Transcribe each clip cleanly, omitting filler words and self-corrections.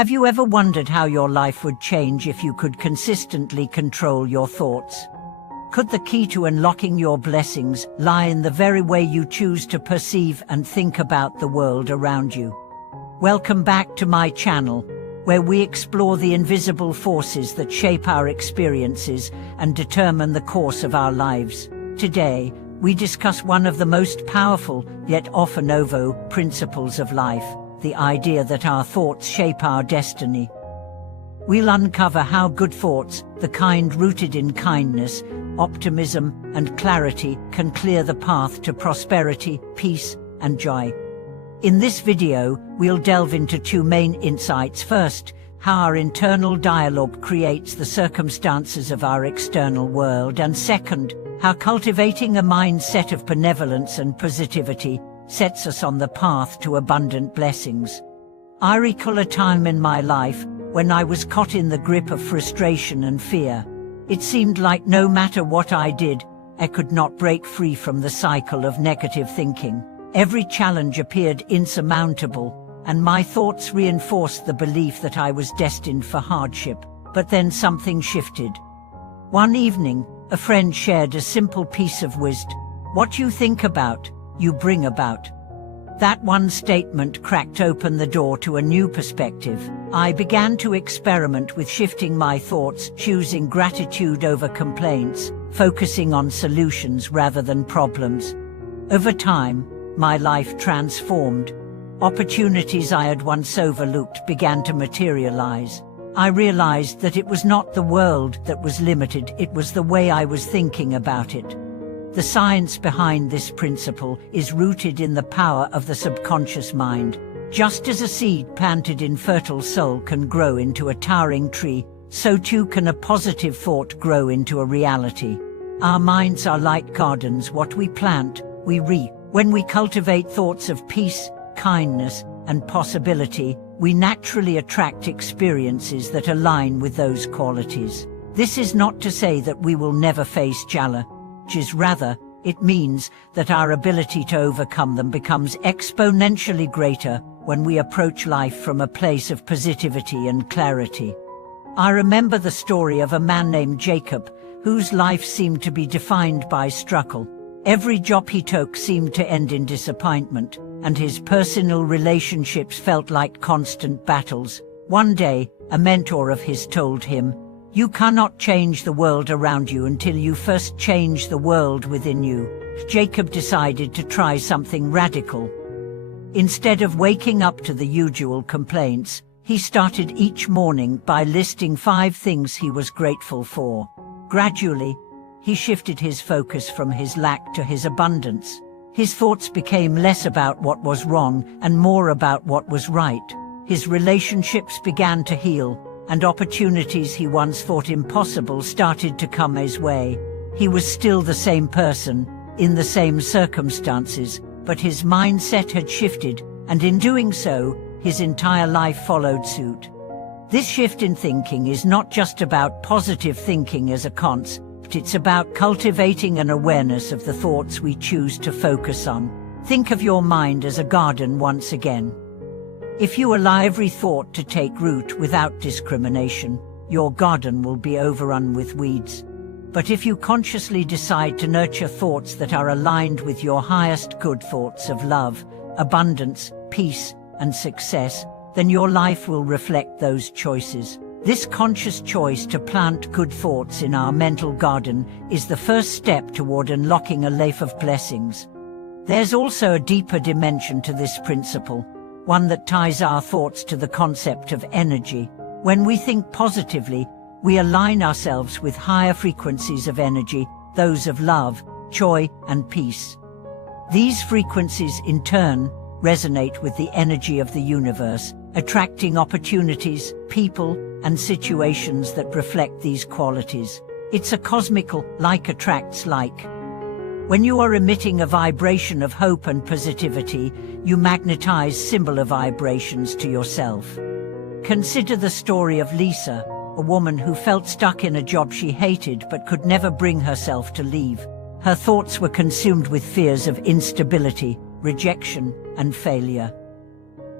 Have you ever wondered how your life would change if you could consistently control your thoughts? Could the key to unlocking your blessings lie in the very way you choose to perceive and think about the world around you? Welcome back to my channel, where we explore the invisible forces that shape our experiences and determine the course of our lives. Today, we discuss one of the most powerful, yet often overlooked principles of life: the idea that our thoughts shape our destiny. We'll uncover how good thoughts, the kind rooted in kindness, optimism, and clarity, can clear the path to prosperity, peace, and joy. In this video, we'll delve into two main insights. First, how our internal dialogue creates the circumstances of our external world, and second, how cultivating a mindset of benevolence and positivity sets us on the path to abundant blessings. I recall a time in my life when I was caught in the grip of frustration and fear. It seemed like no matter what I did, I could not break free from the cycle of negative thinking. Every challenge appeared insurmountable, and my thoughts reinforced the belief that I was destined for hardship. But then something shifted. One evening, a friend shared a simple piece of wisdom: "What you think about, you bring about." That one statement cracked open the door to a new perspective. I began to experiment with shifting my thoughts, choosing gratitude over complaints, focusing on solutions rather than problems. Over time, my life transformed. Opportunities I had once overlooked began to materialize. I realized that it was not the world that was limited, it was the way I was thinking about it. The science behind this principle is rooted in the power of the subconscious mind. Just as a seed planted in fertile soil can grow into a towering tree, so too can a positive thought grow into a reality. Our minds are like gardens. What we plant, we reap. When we cultivate thoughts of peace, kindness, and possibility, we naturally attract experiences that align with those qualities. This is not to say that we will never face challenges. Rather, it means that our ability to overcome them becomes exponentially greater when we approach life from a place of positivity and clarity. I remember the story of a man named Jacob, whose life seemed to be defined by struggle. Every job he took seemed to end in disappointment, and his personal relationships felt like constant battles. One day, a mentor of his told him, "You cannot change the world around you until you first change the world within you." Jacob decided to try something radical. Instead of waking up to the usual complaints, he started each morning by listing 5 things he was grateful for. Gradually, he shifted his focus from his lack to his abundance. His thoughts became less about what was wrong and more about what was right. His relationships began to heal, and opportunities he once thought impossible started to come his way. He was still the same person, in the same circumstances, but his mindset had shifted, and in doing so, his entire life followed suit. This shift in thinking is not just about positive thinking as a concept, it's about cultivating an awareness of the thoughts we choose to focus on. Think of your mind as a garden once again. If you allow every thought to take root without discrimination, your garden will be overrun with weeds. But if you consciously decide to nurture thoughts that are aligned with your highest good thoughts of love, abundance, peace, and success, then your life will reflect those choices. This conscious choice to plant good thoughts in our mental garden is the first step toward unlocking a life of blessings. There's also a deeper dimension to this principle, one that ties our thoughts to the concept of energy. When we think positively, we align ourselves with higher frequencies of energy, those of love, joy, and peace. These frequencies, in turn, resonate with the energy of the universe, attracting opportunities, people, and situations that reflect these qualities. It's a cosmical like attracts like. When you are emitting a vibration of hope and positivity, you magnetize similar vibrations to yourself. Consider the story of Lisa, a woman who felt stuck in a job she hated but could never bring herself to leave. Her thoughts were consumed with fears of instability, rejection, and failure.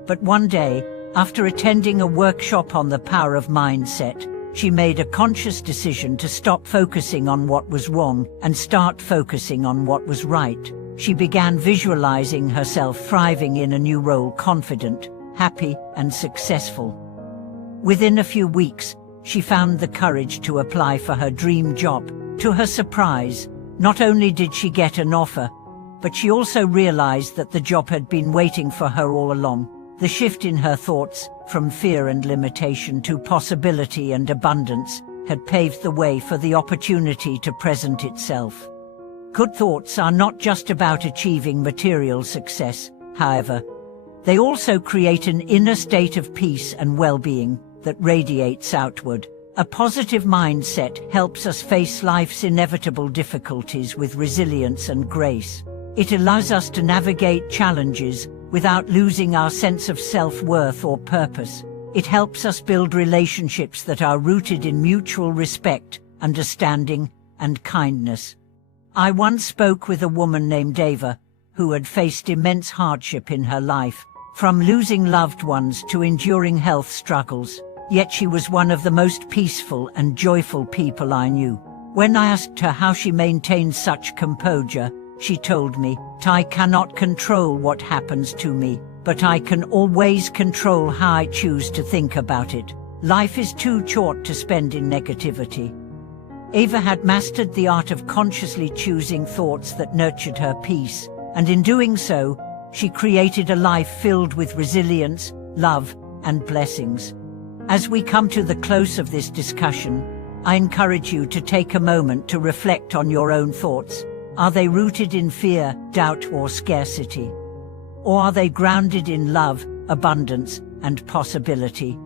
But one day, After attending a workshop on the power of mindset, she made a conscious decision to stop focusing on what was wrong and start focusing on what was right. She began visualizing herself thriving in a new role, confident, happy, and successful. Within a few weeks, she found the courage to apply for her dream job. To her surprise, not only did she get an offer, but she also realized that the job had been waiting for her all along. The shift in her thoughts, from fear and limitation to possibility and abundance, had paved the way for the opportunity to present itself. Good thoughts are not just about achieving material success, however. They also create an inner state of peace and well-being that radiates outward. A positive mindset helps us face life's inevitable difficulties with resilience and grace. It allows us to navigate challenges without losing our sense of self-worth or purpose. It helps us build relationships that are rooted in mutual respect, understanding, and kindness. I once spoke with a woman named Ava, who had faced immense hardship in her life, from losing loved ones to enduring health struggles, yet she was one of the most peaceful and joyful people I knew. When I asked her how she maintained such composure, she told me, "I cannot control what happens to me, but I can always control how I choose to think about it. Life is too short to spend in negativity." Ava had mastered the art of consciously choosing thoughts that nurtured her peace, and in doing so, she created a life filled with resilience, love, and blessings. As we come to the close of this discussion, I encourage you to take a moment to reflect on your own thoughts. Are they rooted in fear, doubt, or scarcity? Or are they grounded in love, abundance, and possibility?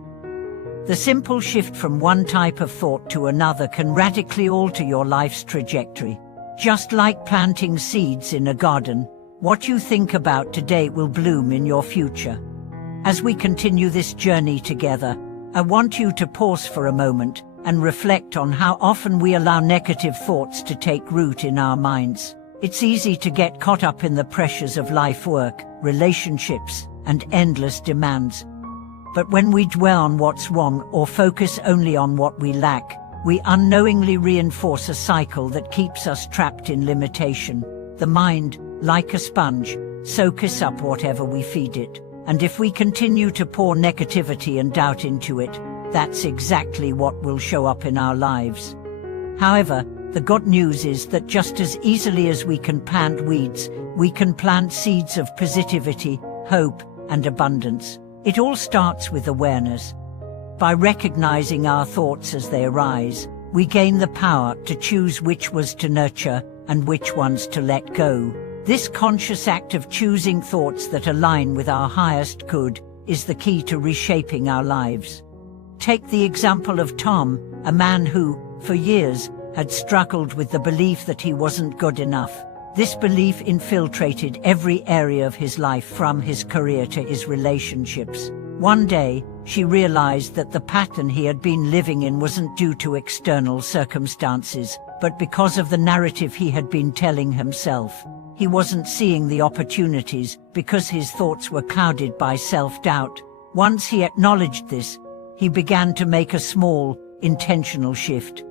The simple shift from one type of thought to another can radically alter your life's trajectory. Just like planting seeds in a garden, what you think about today will bloom in your future. As we continue this journey together, I want you to pause for a moment and reflect on how often we allow negative thoughts to take root in our minds. It's easy to get caught up in the pressures of life, work, relationships, and endless demands. But when we dwell on what's wrong or focus only on what we lack, we unknowingly reinforce a cycle that keeps us trapped in limitation. The mind, like a sponge, soaks up whatever we feed it. And if we continue to pour negativity and doubt into it, that's exactly what will show up in our lives. However, the good news is that just as easily as we can plant weeds, we can plant seeds of positivity, hope, and abundance. It all starts with awareness. By recognizing our thoughts as they arise, we gain the power to choose which ones to nurture and which ones to let go. This conscious act of choosing thoughts that align with our highest good is the key to reshaping our lives. Take the example of Tom, a man who, for years, had struggled with the belief that he wasn't good enough. This belief infiltrated every area of his life, from his career to his relationships. One day, she realized that the pattern he had been living in wasn't due to external circumstances, but because of the narrative he had been telling himself. He wasn't seeing the opportunities because his thoughts were clouded by self-doubt. Once he acknowledged this, he began to make a small, intentional shift.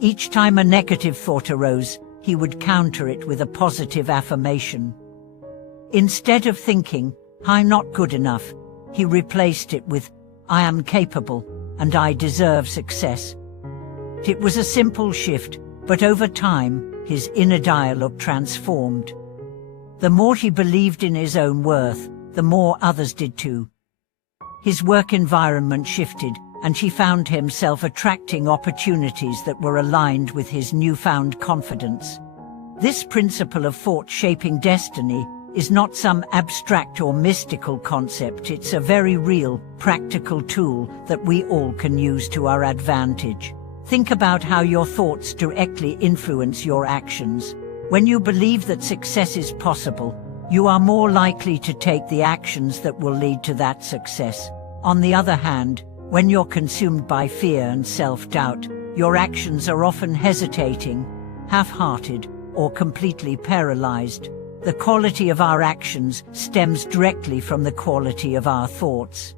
Each time a negative thought arose, he would counter it with a positive affirmation. Instead of thinking, "I'm not good enough," he replaced it with, "I am capable, and I deserve success." It was a simple shift, but over time, his inner dialogue transformed. The more he believed in his own worth, the more others did too. His work environment shifted, and he found himself attracting opportunities that were aligned with his newfound confidence. This principle of thought shaping destiny is not some abstract or mystical concept. It's a very real, practical tool that we all can use to our advantage. Think about how your thoughts directly influence your actions. When you believe that success is possible, you are more likely to take the actions that will lead to that success. On the other hand, when you're consumed by fear and self-doubt, your actions are often hesitating, half-hearted, or completely paralyzed. The quality of our actions stems directly from the quality of our thoughts.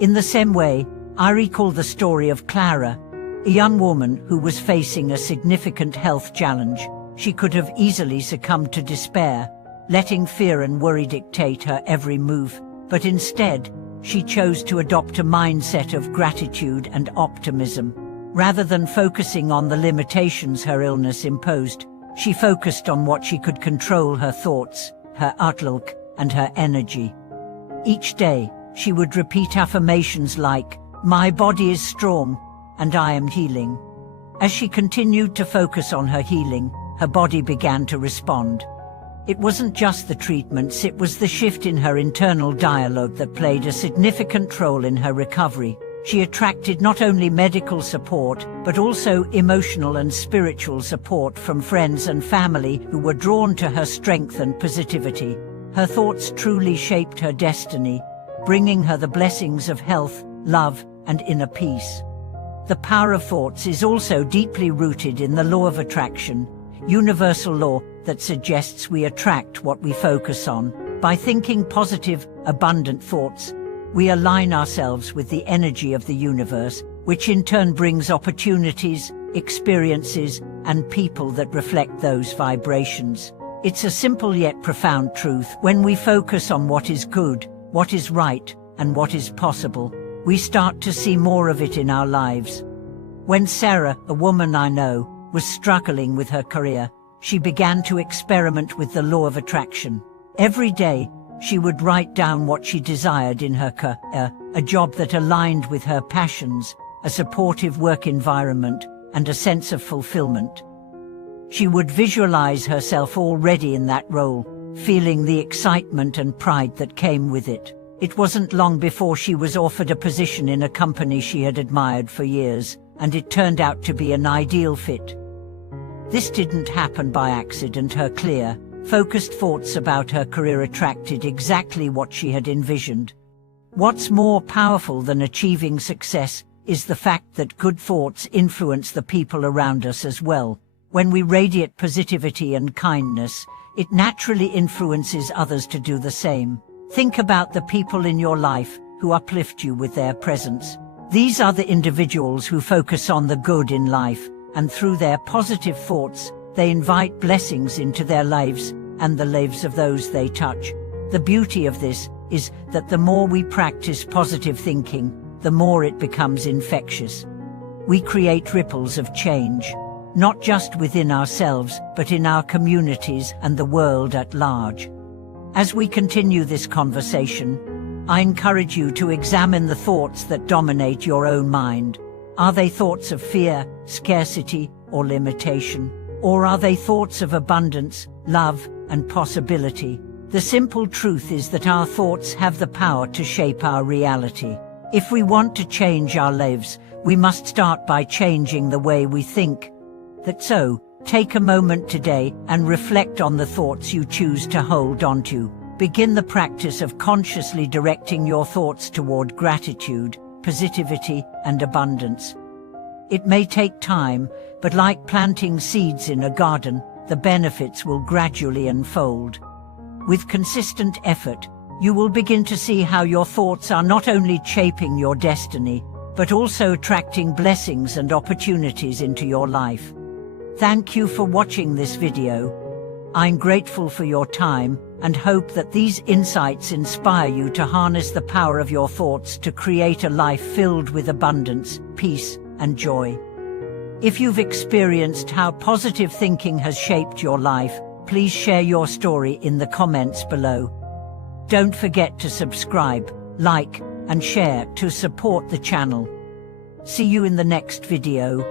In the same way, I recall the story of Clara, a young woman who was facing a significant health challenge. She could have easily succumbed to despair, letting fear and worry dictate her every move, but instead, she chose to adopt a mindset of gratitude and optimism. Rather than focusing on the limitations her illness imposed, she focused on what she could control: her thoughts, her outlook, and her energy. Each day, she would repeat affirmations like, "My body is strong, and I am healing." As she continued to focus on her healing, her body began to respond. It wasn't just the treatments, it was the shift in her internal dialogue that played a significant role in her recovery. She attracted not only medical support, but also emotional and spiritual support from friends and family who were drawn to her strength and positivity. Her thoughts truly shaped her destiny, bringing her the blessings of health, love, and inner peace. The power of thoughts is also deeply rooted in the law of attraction, universal law that suggests we attract what we focus on. By thinking positive, abundant thoughts, we align ourselves with the energy of the universe, which in turn brings opportunities, experiences, and people that reflect those vibrations. It's a simple yet profound truth: when we focus on what is good, what is right, and what is possible, we start to see more of it in our lives. When Sarah, a woman I know, was struggling with her career, she began to experiment with the law of attraction. Every day, she would write down what she desired in her career: a job that aligned with her passions, a supportive work environment, and a sense of fulfillment. She would visualize herself already in that role, feeling the excitement and pride that came with it. It wasn't long before she was offered a position in a company she had admired for years, and it turned out to be an ideal fit. This didn't happen by accident. Her clear, focused thoughts about her career attracted exactly what she had envisioned. What's more powerful than achieving success is the fact that good thoughts influence the people around us as well. When we radiate positivity and kindness, it naturally influences others to do the same. Think about the people in your life who uplift you with their presence. These are the individuals who focus on the good in life, and through their positive thoughts, they invite blessings into their lives and the lives of those they touch. The beauty of this is that the more we practice positive thinking, the more it becomes infectious. We create ripples of change, not just within ourselves, but in our communities and the world at large. As we continue this conversation, I encourage you to examine the thoughts that dominate your own mind. Are they thoughts of fear, scarcity, or limitation? Or are they thoughts of abundance, love, and possibility? The simple truth is that our thoughts have the power to shape our reality. If we want to change our lives, we must start by changing the way we think. So, take a moment today and reflect on the thoughts you choose to hold onto. Begin the practice of consciously directing your thoughts toward gratitude, positivity, and abundance. It may take time, but like planting seeds in a garden, the benefits will gradually unfold. With consistent effort, you will begin to see how your thoughts are not only shaping your destiny, but also attracting blessings and opportunities into your life. Thank you for watching this video. I'm grateful for your time and hope that these insights inspire you to harness the power of your thoughts to create a life filled with abundance, peace, and joy. If you've experienced how positive thinking has shaped your life, please share your story in the comments below. Don't forget to subscribe, like, and share to support the channel. See you in the next video.